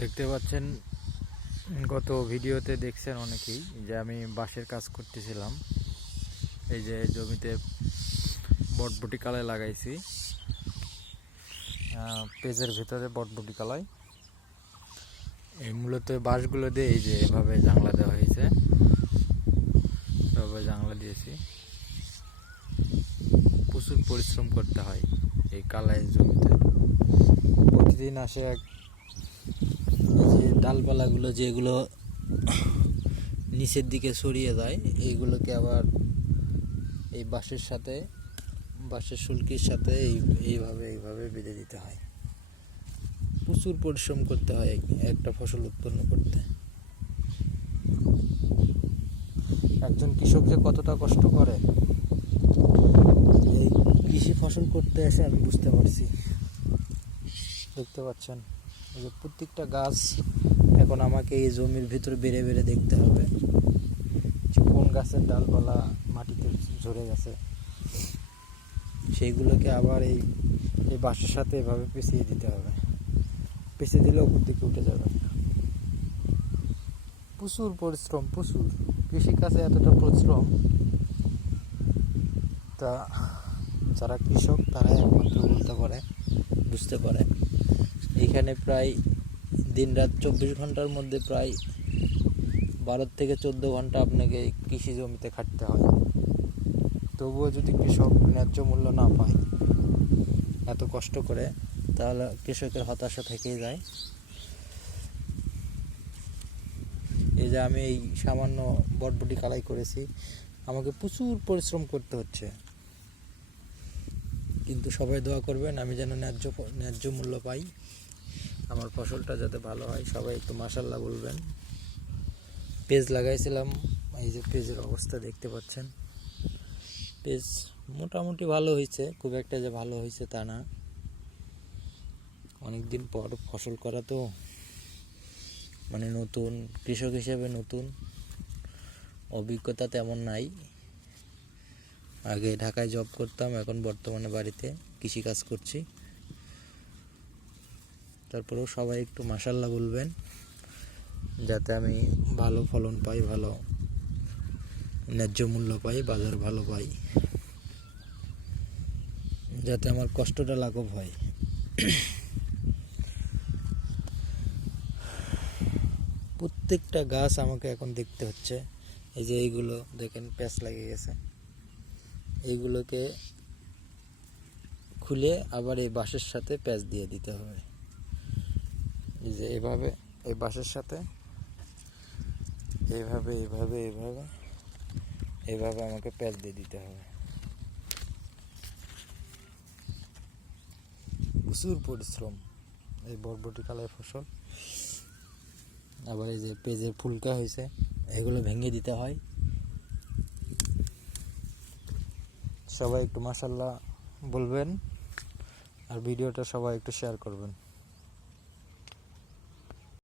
দেখতে পাচ্ছেন গত ভিডিওতে দেখছেন অনেকেই যে আমি বাঁশের কাজ করতেছিলাম। এই যে জমিতে বটবটি কালাই লাগাইছি, পেজের ভিতরে বটবটি কালাই। এই মূলত বাঁশগুলো দিয়ে এই যে এভাবে জাংলা দেওয়া হয়েছে, এভাবে জাংলা দিয়েছি। প্রচুর পরিশ্রম করতে হয় এই কালাই জমিতে। প্রতিদিন আসে যে ডালপালাগুলো যেগুলো নিচের দিকে সরিয়ে যায়, এইগুলোকে আবার এই বাঁশের সাথে, বাঁশের শুল্কির সাথে এইভাবে বেঁধে দিতে হয়। প্রচুর পরিশ্রম করতে হয় একটা ফসল উৎপন্ন করতে। একজন কৃষক যে কতটা কষ্ট করে এই কৃষি ফসল করতে এসে আমি বুঝতে পারছি। দেখতে পাচ্ছেন এই যে প্রত্যেকটা গাছ এখন আমাকে এই জমির ভিতরে বেড়ে বেড়ে দেখতে হবে যে কোন গাছের ডালপালা মাটিতে ঝরে গেছে, সেইগুলোকে আবার এই বাঁশের সাথে এভাবে পেঁচিয়ে দিতে হবে। পেঁচিয়ে দিলে উপর দিকে উঠে যাবে। প্রচুর পরিশ্রম, প্রচুর। কৃষিকাজে এতটা পরিশ্রম তা যারা কৃষক তারা একমাত্র বলতে পারে, বুঝতে পারে। এখানে প্রায় দিন রাত 24 ঘন্টার মধ্যে প্রায় 12 থেকে 14 ঘন্টা আপনাকে কৃষি জমিতে খাটতে হয়। তবুও যদি কৃষক ন্যায্য মূল্য না পায় এত কষ্ট করে, তাহলে কৃষকের হতাশা থেকেই যায়। এই যে আমি এই সামান্য বটবটি কালাই করেছি, আমাকে প্রচুর পরিশ্রম করতে হচ্ছে, কিন্তু সবাই দোয়া করবেন আমি যেন ন্যায্য মূল্য পাই, আমার ফসলটা যাতে ভালো হয়। সবাই একটু মাশাআল্লাহ বলবেন। পেজ লাগাইছিলাম, এই যে পেজের অবস্থা দেখতে পাচ্ছেন। পেজ মোটামুটি ভালো হয়েছে, খুব একটা যে ভালো হয়েছে তা না। অনেকদিন পর ফসল করা তো, মানে নতুন কৃষক হিসেবে নতুন, অভিজ্ঞতা তেমন নাই। আগে ঢাকায় জব করতাম, এখন বর্তমানে বাড়িতে কৃষিকাজ করছি। তারপরেও সবাই একটু মাশাআল্লাহ বলবেন যাতে আমি ভালো ফলন পাই, ভালো ন্যায্য মূল্য পাই, বাজার ভালো পাই, যাতে আমার কষ্টটা লাঘব হয়। প্রত্যেকটা গাছ আমাকে এখন দেখতে হচ্ছে। এই যে এইগুলো দেখেন প্যাঁচ লেগে গেছে, এইগুলোকে খুলে আবার এই বাঁশের সাথে প্যাঁচ দিয়ে দিতে হবে। এই যে এভাবে এই বাঁশের সাথে এইভাবে আমাকে প্যাঁচ দিয়ে দিতে হবে। প্রচুর পরিশ্রম এই বরবটি কালাই ফসল। আবার এই যে পেঁজের ফুলকা হয়েছে, এগুলো ভেঙে দিতে হয়। সবাই একটু মাশাআল্লাহ বলবেন আর ভিডিওটা সবাই একটু শেয়ার করবেন।